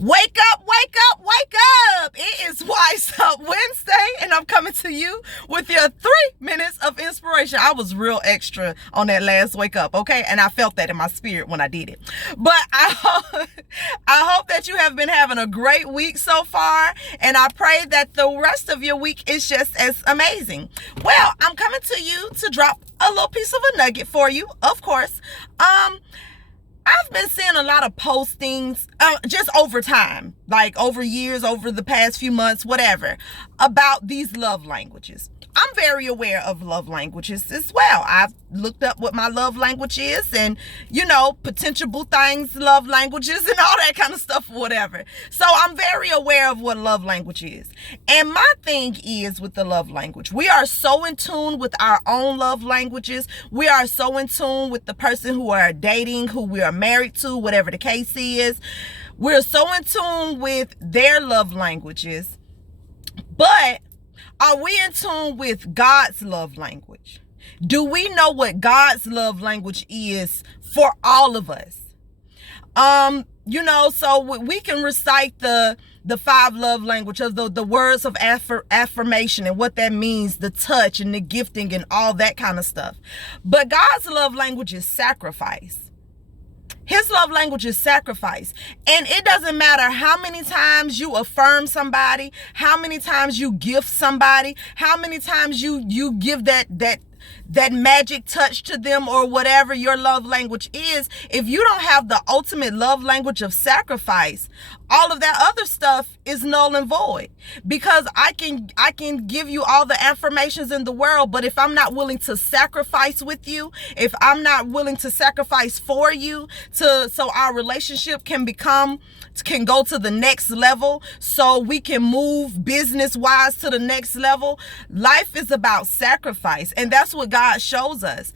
Wake up, wake up, wake up. It is Wise Up Wednesday, and I'm coming to you with your 3 minutes of inspiration. I was real extra on that last wake up, okay? And I felt that in my spirit when I did it. But I hope that you have been having a great week so far, and I pray that the rest of your week is just as amazing. Well, I'm coming to you to drop a little piece of a nugget for you, of course. I've been seeing a lot of postings just over time, like over years, over the past few months, whatever, about these love languages. I'm very aware of love languages as well. I've looked up what my love language is and, potential things, love languages and all that kind of stuff, whatever. So I'm very aware of what love language is. And my thing is with the love language, we are so in tune with our own love languages. We are so in tune with the person who are dating, who we are married to, whatever the case is. We're so in tune with their love languages. But are we in tune with God's love language? Do we know what God's love language is for all of us? So we can recite the 5 love language of the words of affirmation and what that means, the touch and the gifting and all that kind of stuff. But God's love language is sacrifice. His love language is sacrifice. And it doesn't matter how many times you affirm somebody, how many times you gift somebody, how many times you give that magic touch to them or whatever your love language is. If you don't have the ultimate love language of sacrifice, all of that other stuff is null and void. Because I can give you all the affirmations in the world, but if I'm not willing to sacrifice with you, if I'm not willing to sacrifice for you so our relationship can go to the next level, so we can move business wise to the next level, life is about sacrifice. And that's what God shows us.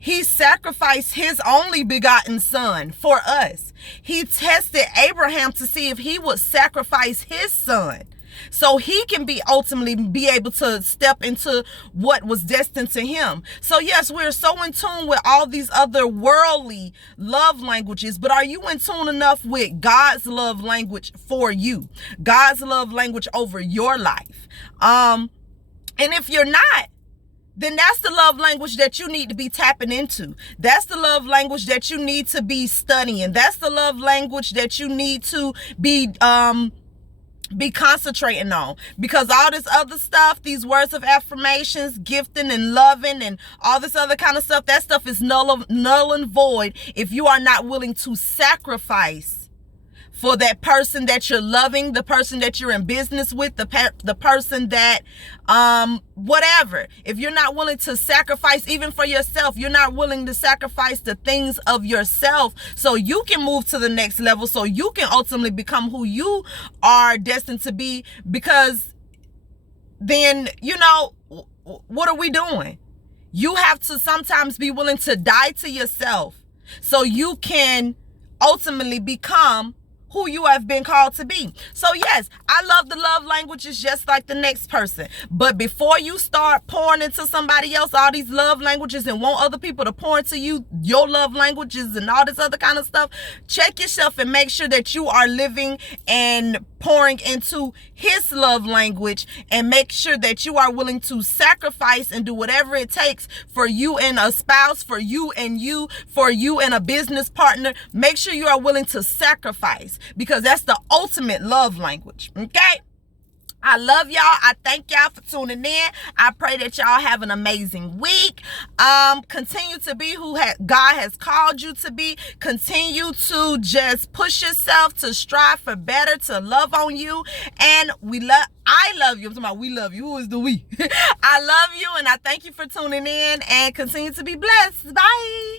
He sacrificed his only begotten son for us. He tested Abraham to see if he would sacrifice his son so he can ultimately be able to step into what was destined to him. So yes, we're so in tune with all these other worldly love languages, but are you in tune enough with God's love language for you? God's love language over your life. And if you're not, then that's the love language that you need to be tapping into. That's the love language that you need to be studying. That's the love language that you need to be concentrating on, because all this other stuff, these words of affirmations, gifting and loving and all this other kind of stuff, that stuff is null and void if you are not willing to sacrifice for that person that you're loving, the person that you're in business with, the person that, whatever. If you're not willing to sacrifice even for yourself, you're not willing to sacrifice the things of yourself so you can move to the next level, so you can ultimately become who you are destined to be, because then, what are we doing? You have to sometimes be willing to die to yourself so you can ultimately become who you have been called to be. So yes, I love the love languages just like the next person. But before you start pouring into somebody else all these love languages and want other people to pour into you your love languages and all this other kind of stuff, check yourself and make sure that you are living and pouring into his love language, and make sure that you are willing to sacrifice and do whatever it takes for you and a spouse, for you and a business partner. Make sure you are willing to sacrifice, because that's the ultimate love language. Okay? I love y'all. I thank y'all for tuning in. I pray that y'all have an amazing week. Continue to be who God has called you to be. Continue to just push yourself, to strive for better, to love on you. And I love you. I'm talking about we love you. Who is the we? I love you, and I thank you for tuning in, and continue to be blessed. Bye.